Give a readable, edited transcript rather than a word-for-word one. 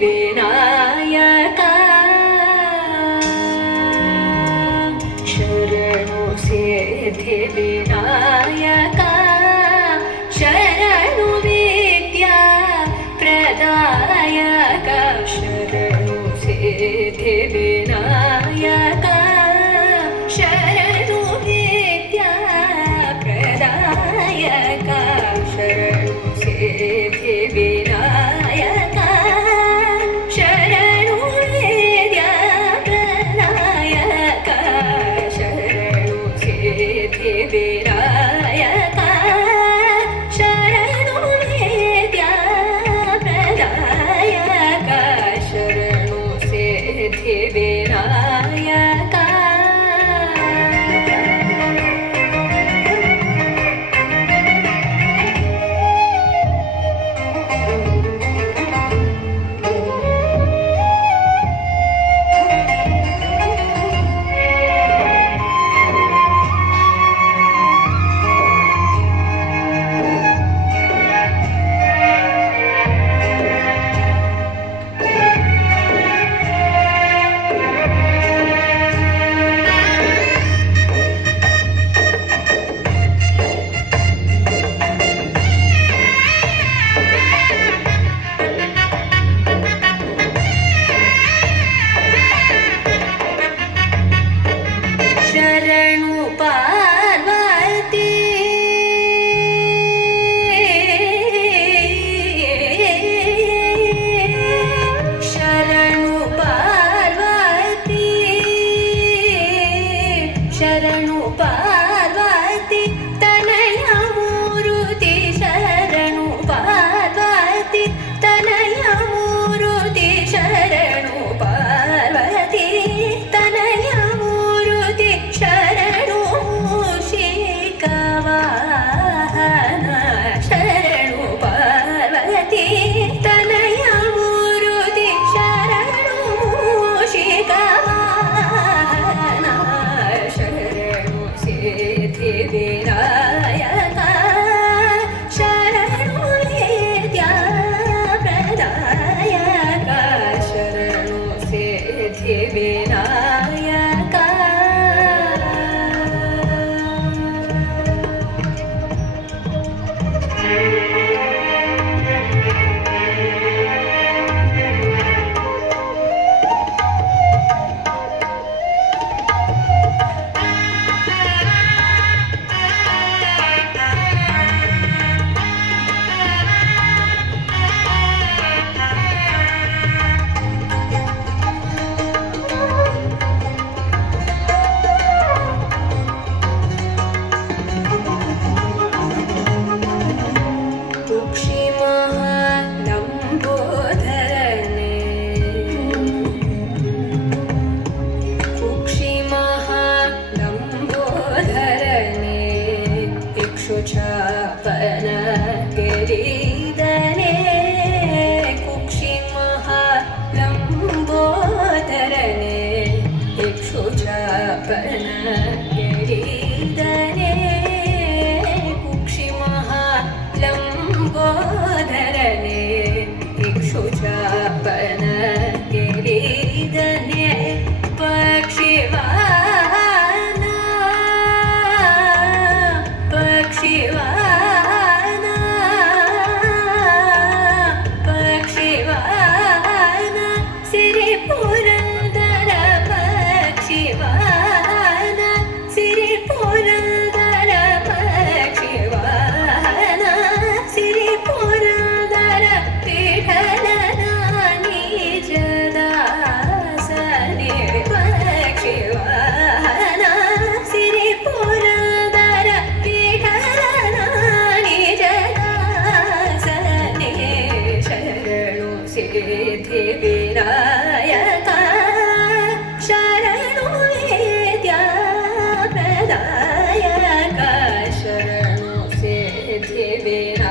ವಿನಾಯಕ ಶರಣು ಸಿದ್ಧಿ ವಿನಾಯಕ ಶರಣು ವಿದ್ಯಾ ಪ್ರದಾಯಕ ಶರಣು ಸಿದ್ಧಿ ವಿನಾಯಕ ಶರಣು ವಿದ್ಯಾ ಪ್ರದಾಯಕ ಶರಣು ಸಿದ್ಧಿ ವಿನಾಯಕ ಶರಣು ವಿದ್ಯಾ ಪ್ರದಾಯಕ ಶರಣು ಸಿದ್ಧಿ ವಿನಾಯಕ ಶರಣು ವಿದ್ಯಾ ಪ್ರದಾಯಕ ಶರಣು ಸಿದ್ಧಿ ವಿನಾಯಕ ಶರಣು ಪಾರ್ವತಿ ಶರಣು ಪಾರ್ವತಿ ಶರಣು ಪಾರ್ವತಿ ತನಯ ಮೂರುತಿ ಶರಣು ಪಾರ್ವತಿ ತನಯ ಮೂರುತಿ ಶರಣು ಪಾರ್ವತಿ ತನಯ ಮೂರುತಿ ಶರಣು ಶಿಖವಾಹನ ಶರಣು ಪಾರ್ವತಿ ತನಯ ಮೂರುತಿ ಶರಣು ಶಿಖವಾಹನ ಶರಣು ಸಿದ್ಧಿ ವಿನಾಯಕ ಶರಣು ವಿದ್ಯಾ ಪ್ರದಾಯಕ ಶರಣು ಸಿದ್ಧಿ ವಿನಾಯಕ ಕುಕ್ಷಿ ಮಹಾಲಂಬೋಧರನೆ ಕುಕ್ಷಿ ಮಹಾಲಂಬೋಧರನೆ ಇಕ್ಷುಚಾಪನ ಗಿರಿಧನೆ ಕುಕ್ಷಿ ಮಹಾಲಂಬೋಧರನೆ ಇಕ್ಷುಚಾಪನ ಗಿರಿಧನೆ ಕುಕ್ಷಿ ಲಂಬೋದರನೆ ಇಕ್ಷುಚಾಪನ ಗಿರಿಧನೆ ಪಕ್ಷಿವಾಹನ ಪಕ್ಷಿವಾಹನ ಪಕ್ಷಿವಾಹನ ಸಿರಿ ಪುರಂದರ ಪಕ್ಷಿವಾಹನ ಸಿರಿ ಪುರಂದರ ಪಕ್ಷಿವಾಹನ ಸಿರಿ ಪುರಂದರ ವಿಠಲನ ನಿಜದಾಸನೆ ಪಕ್ಷಿವಾಹನ ಸಿರಿ ಪುರಂದರ ವಿಠಲನ ನಿಜದಾಸನೆ ಶರಣು ಸಿದ್ಧಿ ವಿನಾಯಕ ಶರಣು ವಿದ್ಯಾ ಪ್ರದಾಯಕ ಶರಣು ಸಿದ್ಧಿ ವಿನಾಯಕ